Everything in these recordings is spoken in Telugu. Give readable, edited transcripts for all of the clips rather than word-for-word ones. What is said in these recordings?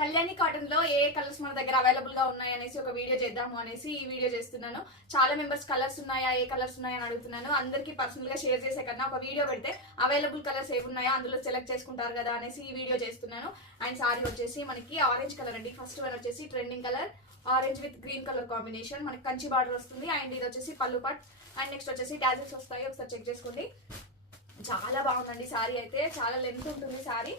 కళ్యాణి కాటన్ లో ఏ కలర్స్ మన దగ్గర అవైలబుల్ గా ఉన్నాయి అనేసి ఒక వీడియో చేద్దాము అనేసి ఈ వీడియో చేస్తున్నాను. చాలా మెంబర్స్ కలర్స్ ఉన్నాయా, ఏ కలర్స్ ఉన్నాయా అని అడుగుతున్నాను. అందరికి పర్సనల్ గా షేర్ చేసే కన్నా ఒక వీడియో పెడితే అవైలబుల్ కలర్స్ ఏవి ఉన్నాయో అందులో సెలెక్ట్ చేసుకుంటారు కదా అనేసి ఈ వీడియో చేస్తున్నాను. అండ్ సారీ వచ్చేసి మనకి ఆరెంజ్ కలర్ అండి. ఫస్ట్ వన్ వచ్చేసి trending colour orange with green colour combination. మనకి కంచి బార్డర్ వస్తుంది. అండ్ ఇది వచ్చేసి పళ్ళు పట్. అండ్ నెక్స్ట్ వచ్చేసి టాజిల్స్ వస్తాయి, ఒకసారి చెక్ చేసుకోండి. చాలా బాగుందండి సారీ అయితే, చాలా లెంత్ ఉంటుంది సారీ.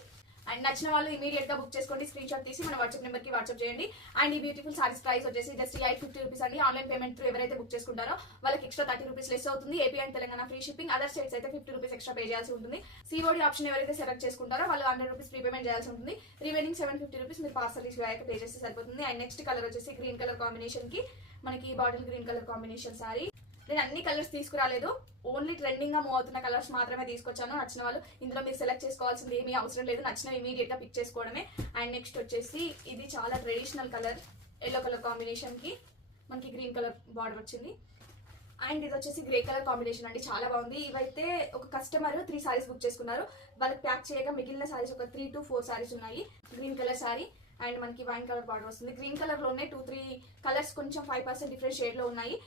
అండ్ నచ్చిన వాళ్ళు ఇమీడియట్ గా బుక్ చేసుకోండి. స్క్రీన్ షాట్ తీసి మన వాట్సాప్ నెంబర్ కి వాట్సాప్ చేయండి. అండ్ ఈ బ్యూటిఫుల్ సారీస్ ప్రైస్ వచ్చేసి జస్ట్ 850 రూపీస్ అండి. ఆన్లైన్ పేమెంట్ ఎవరైతే బుక్ చేసుకుంటారో వాళ్ళకి ఎక్స్ట్రా 30 రూపీస్ లెస్ అవుతుంది. AP and Telangana free shipping. Other states అయితే 50 రూపీస్ ఎక్స్ట్రా పే చేయాల్సి ఉంటుంది. సిఓడి ఆప్షన్ ఎవరైతే సెలెక్ట్ చేసుకుంటారో వాళ్ళు 100 రూపీస్ ప్రీ పేమెంట్ చేయాల్సి ఉంటుంది. రిమైనింగ్ 750 రూపీస్ మీరు పార్సల్ రీచ్ అయ్యాక పే చేస్తే సరిపోతుంది. అండ్ నెక్స్ట్ కలర్ వచ్చేసి గ్రీన్ కలర్ కాంబినేషన్ కి మనకి bottle green colour combination sorry. నేను అన్ని కలర్స్ తీసుకురాలేదు, ఓన్లీ ట్రెండింగ్ గా మూవ్ అవుతున్న కలర్స్ మాత్రమే తీసుకొచ్చాను. నచ్చిన వాళ్ళు ఇందులో మీరు సెలెక్ట్ చేసుకోవాల్సింది ఏమీ అవసరం లేదు, నచ్చినవి ఇమీడియట్ గా పిక్ చేసుకోవడమే. అండ్ నెక్స్ట్ వచ్చేసి ఇది చాలా traditional colour, yellow colour combination కి మనకి గ్రీన్ కలర్ బార్డర్ వచ్చింది. అండ్ ఇది వచ్చేసి గ్రే కలర్ కాంబినేషన్ అండి, చాలా బాగుంది. ఇవైతే ఒక కస్టమర్ 3 సారీస్ బుక్ చేసుకున్నారు. వాళ్ళకి ప్యాక్ చేయగా మిగిలిన సారీస్ ఒక 3 to 4 సారీస్ ఉన్నాయి. గ్రీన్ కలర్ సారీ అండ్ మనకి వైన్ కలర్ బార్డర్ వస్తుంది. గ్రీన్ కలర్ లోనే 2-3 కలర్స్ కొంచెం 5% డిఫరెంట్ షేడ్ లో ఉన్నాయి.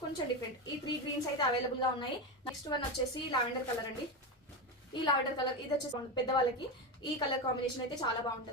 కొంచెం డిఫరెంట్. ఈ 3 గ్రీన్స్ అయితే అవైలబుల్ గా ఉన్నాయి. నెక్స్ట్ వన్ వచ్చేసి లావెండర్ కలర్ అండి. ఈ లావెండర్ కలర్ ఇది వచ్చేసి పెద్దవాళ్ళకి ఈ కలర్ కాంబినేషన్ అయితే చాలా బాగుంటుంది.